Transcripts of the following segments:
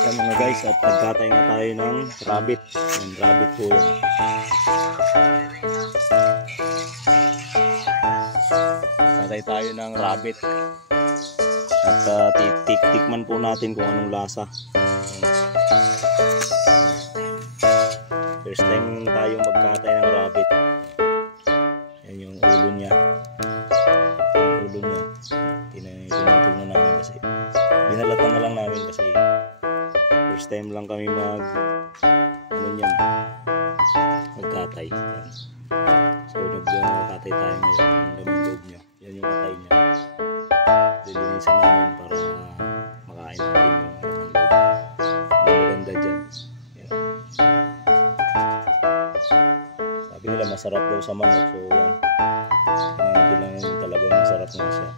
Yan mga guys, at nagkatay na tayo ng rabbit. Yan, rabbit po yan. Katay tayo ng rabbit. At tikman po natin kung anong lasa. First time tayo magkatay ng rabbit. Yan yung ulo niya. Yung ulo niya. Tinutugnan namin kasi binalatan na lang namin kasi first time lang kami magkatay. So nagkatay tayo ngayon. Yung laman loob niya. Yan yung katay niya. Lilinisan namin para makain natin yung laman loob. Ang maganda dyan. Yan. Sabi nila masarap daw sa manok. So yan. Ito lang talagang masarap nga siya.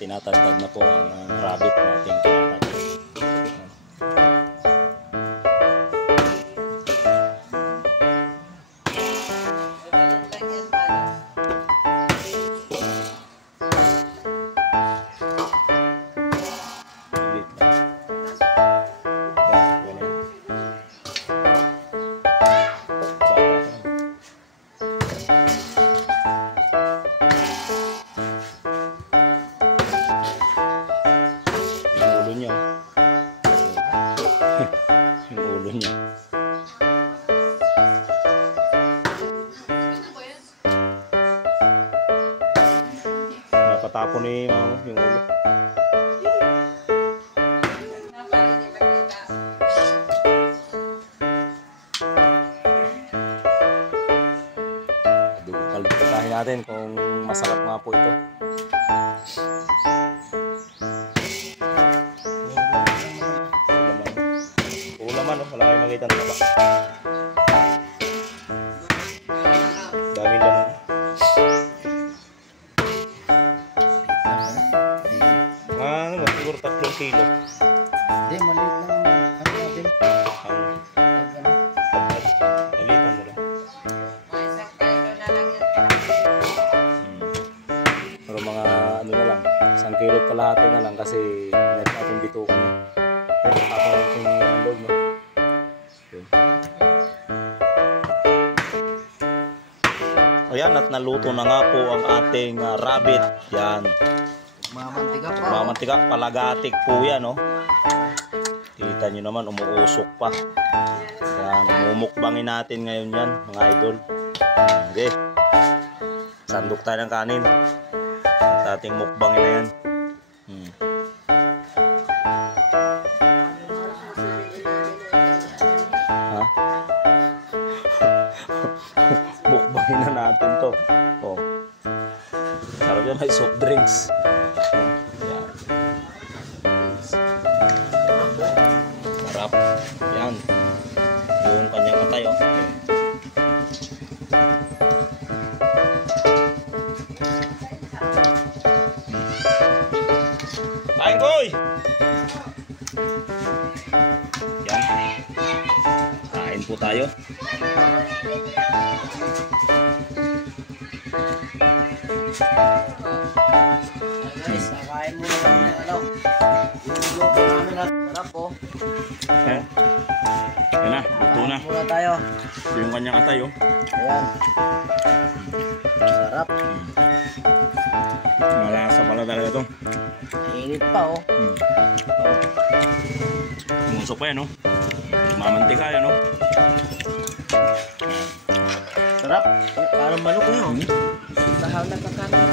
Tinatagtag na po ang rabbit natin kinakatay. Yung ulo niya. Napatapon ni mama yung ulo. Kalitahin natin kung masarap nga po ito. Wala kayo makita na ba? Daming laman. Ano, siguro 3 kilo. Hindi, maliit lang ang natin. Palitan mo lang. Pero mga ano na lang, 1 kilo kalahati na lang kasi net natin bitukan niya. Kaya nakapawag yung loob, no? Ayan, at naluto na nga po ang ating rabbit. Yan. Mamantiga pa. Mamantiga, palagatik po yan, no? Kita nyo naman, umuusok pa. Yan, mumukbangin natin ngayon yan, mga idol. Okay. Sandok tayo ng kanin. At ating mukbangin na yan. Ha? Mukbangin na natin to. Oh. Sarap yan, may soft drinks. Yan. Sarap. Yan. Yung kanyang katay, oh. Kain, boy! Yan. Kain po tayo. Guys, nakain mo naman yung ano. Yung luto namin na sarap po. Yan na, luto na. Muna tayo. Ito yung kanyang atay, oh. Ayan. Sarap. Malasa pala talaga ito. Init pa oh. Umusok pa yan, oh. Mamantika yan, oh. Sarap. Parang manok na yun. Sahal na kakanin.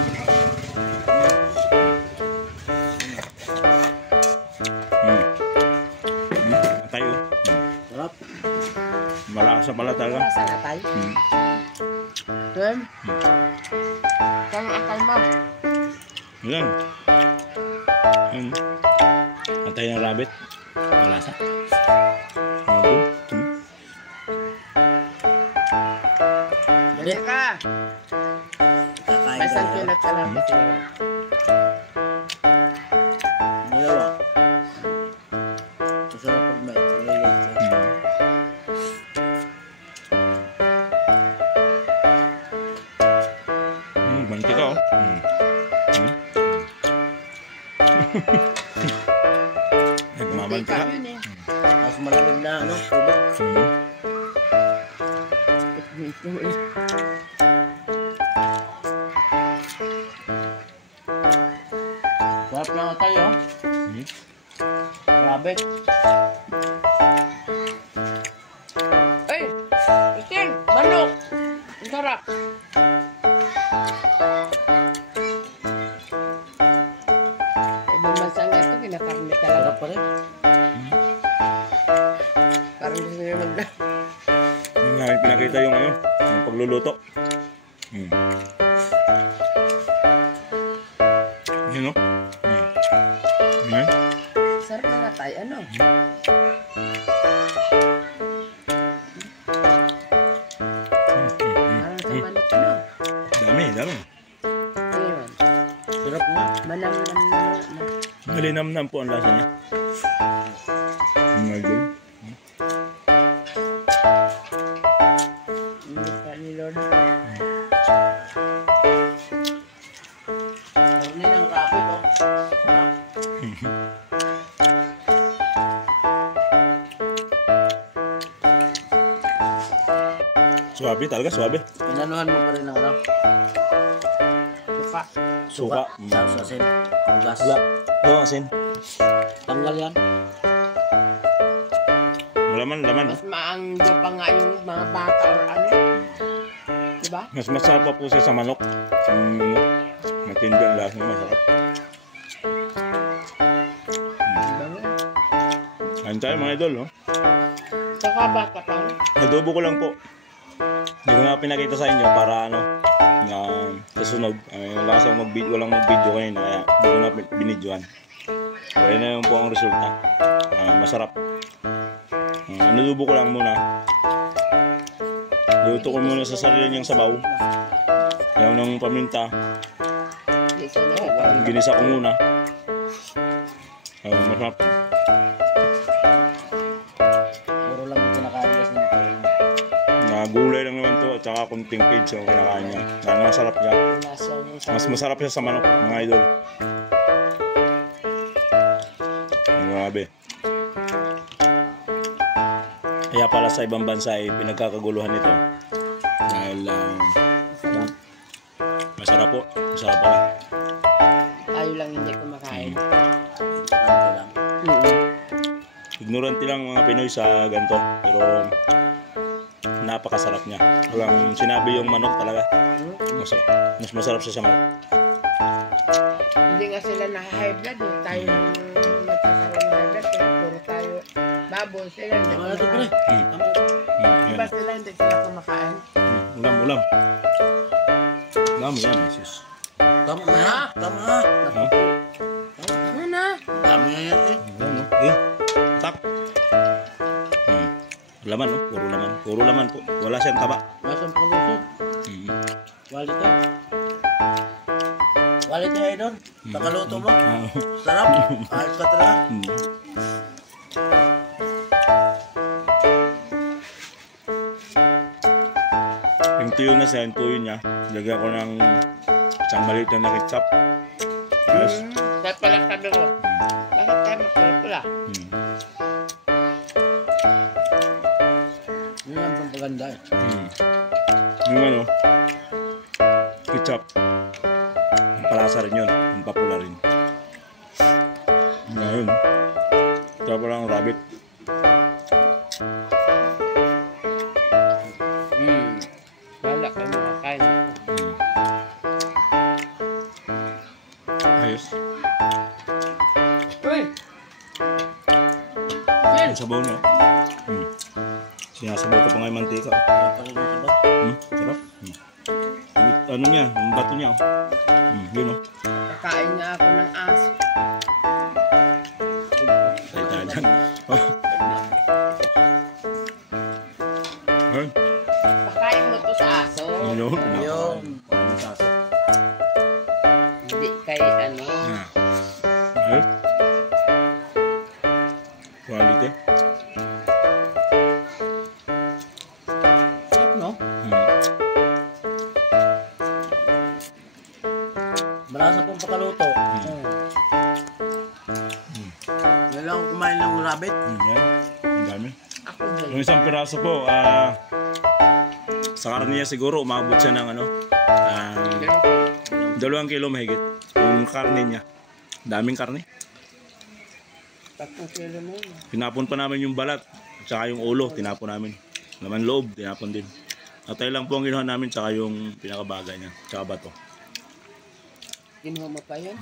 Atay, oh. Sarap. Malasa pala talaga. Malasa na tayo. Then, kang akal mo. Yan. Yan. Atay ng rabbit. Malasa. Dali ka. Kakain May ka isang na. kilo ka lang. Dalawa. Masarap pag may maliliit. Nagmamantika. Yun eh. Tapos malamig na, ano, tubig. Ito eh. Sarap lang tayo. Grabe. Ay! Itin! Manok! Ang sarap! Ibang bansa nga ito, kinakarne talaga. Sarap pa rin. Parang gusto nyo magda. Yung nga, pinakita yung ano, yung pagluluto. Yun no? Yan. Sarap na nga tayo, ano? Parang sa manok, ano? Dami, dami. Ayun. Sarap nga. Manam-nam na. Malinamnam po ang lasa niya. Mga idol. Hindi pa ni Lord. Karne ng rabbit, oh. Sarap. Suwabe talaga, suwabe. Inanuhan mo pa rin ng ano. Suka. Suka. Sa asin. Tugas. Wala. Oo, asin. Tanggal yan. Laman, laman. Mas maanggo pa nga yung mga bata or ano. Diba? Mas masarap pa po siya sa manok. Matindi ang lasa niya, masarap. Diba nga? Kain tayo mga idol, no? Saka bata pa. Adobo ko lang po. Hindi ko na pinakita sa inyo para ano, na kasunod. Wala kasi walang mag-video kanina, kaya hindi ko na binidyoan. Okay na yun po ang resulta. Masarap. Adobo ko lang muna. Luto ko muna sa sarili niyang sabaw. Ayaw ng paminta. Hindi siya nakita. Ginisa ko muna. Masarap. Puro lang yung kinakain kasi nito. Gulay lang naman to at saka kunting page yung kinakain niya. Lalo masarap niya. Nasa niya sa... Mas masarap siya sa manok, mga idol. Grabe. Kaya pala sa ibang bansa ay pinagkakaguluhan ito. Dahil masarap po. Masarap pala. Tayo lang hindi kumakain. Sarap lang. Ignorante lang mga Pinoy sa ganito. Pero napakasarap niya. Walang sinabi yung manok talaga. Mas masarap siya sa manok. Hindi nga sila na-high blood eh. Tayo nang nagkakaroon ng high blood. Kaya puro tayo baboy sila. Hindi Tama na ito, pre. kumakain. Tama ito. Diba sila hindi sila kumakain? Ulam, ulam. Dami yan, Jesus. Tama na. Tama na. Ha? Ano na? Tama na yan, eh. Ayan, no? Tak. Laman, no? Puro laman. Puro laman po. Wala siyang taba. Masang panglusot. Quality. Quality, idol. Pagkaluto mo. Sarap. Ayos ka talaga. Yung tuyo na siya, yung tuyo niya. Lagyan ko ng isang maliit na ketchup. Yes. Kaya pala sabi ko, bakit tayo magpula? Yun ang pampaganda, eh. Yung ano, ketchup. Ang palasa rin yun. Ang papula rin. Ngayon. Kaya pala ang rabbit. Wala kayo makakain. Ayos. Uy! Yan! Ang sabaw niya. Sinasabaw ko pa nga yung mantika. Kaya pa rin yung iba. Sarap. Ano niya, yung bato niya. Yun o. Kakain nga ako ng aso. Ay, dyan. Ay, Pakain mo to sa aso. yun. Yun. Ano saso? Hindi kay ano. Ay. Quality. Sarap, no? Malasa pong pagkaluto. kumain ng rabbit. Yan. Ang dami. Ako din. Yung isang piraso po, sa karne niya siguro, umabot siya ng 2 kilo mahigit. Yung karne niya. Daming karne. 3 kilo mo yun. Tinapon pa namin yung balat, tsaka yung ulo, tinapon namin. Laman loob, tinapon din. Atay lang po ang ginawa namin, tsaka yung pinakabaga niya, tsaka bato. Kinuha mo pa yun?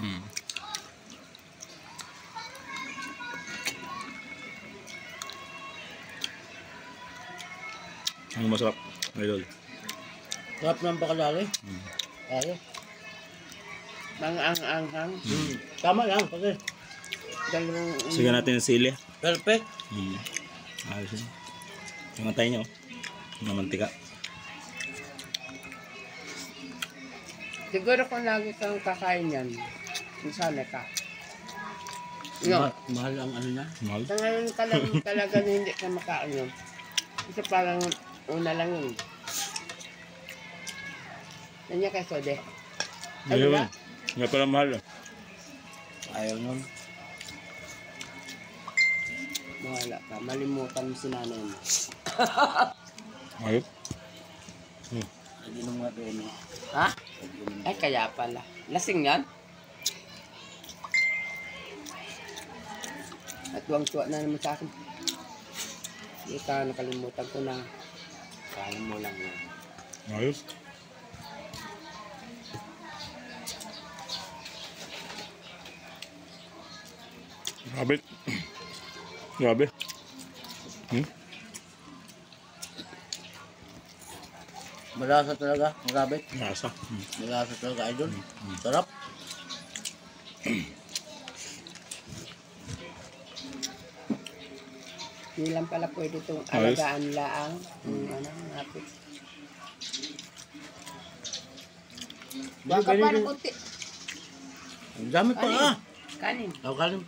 Ang masarap, idol. Sarap ng pakadali. Tayo. Mga ang-anghang. Tama lang kasi. Dalawang... Sige natin yung sili. Perfect. Ayos yun. Yung atay niya, yung mantika. Siguro kung lagi kang kakain yan, sana ka. No. Mahal ang ano niya. Mahal. Sa ngayon talaga hindi ka makain yun. Kasi parang una lang yun. Nandiyan kay Sode. Ay, Ayun. diba? Nga pala mahal. Ayaw nun. Wala ka. Malimutan mo si nanay mo. Ayos. Naginom nga doon. Ha? Ay, kaya pala. Lasing yan? At tuwang-tuwa na naman sa akin. Hindi ka, nakalimutan ko na. Kala mo lang yan. Ayos. Grabe. Grabe. Malasa talaga ang rabbit. Lasa. Malasa talaga idol. Sarap. Hindi lang pala pwede itong Ayos. alagaan laang. Napit. Baka pa ng konti. Ang dami pa ah. Kanin. Kanin.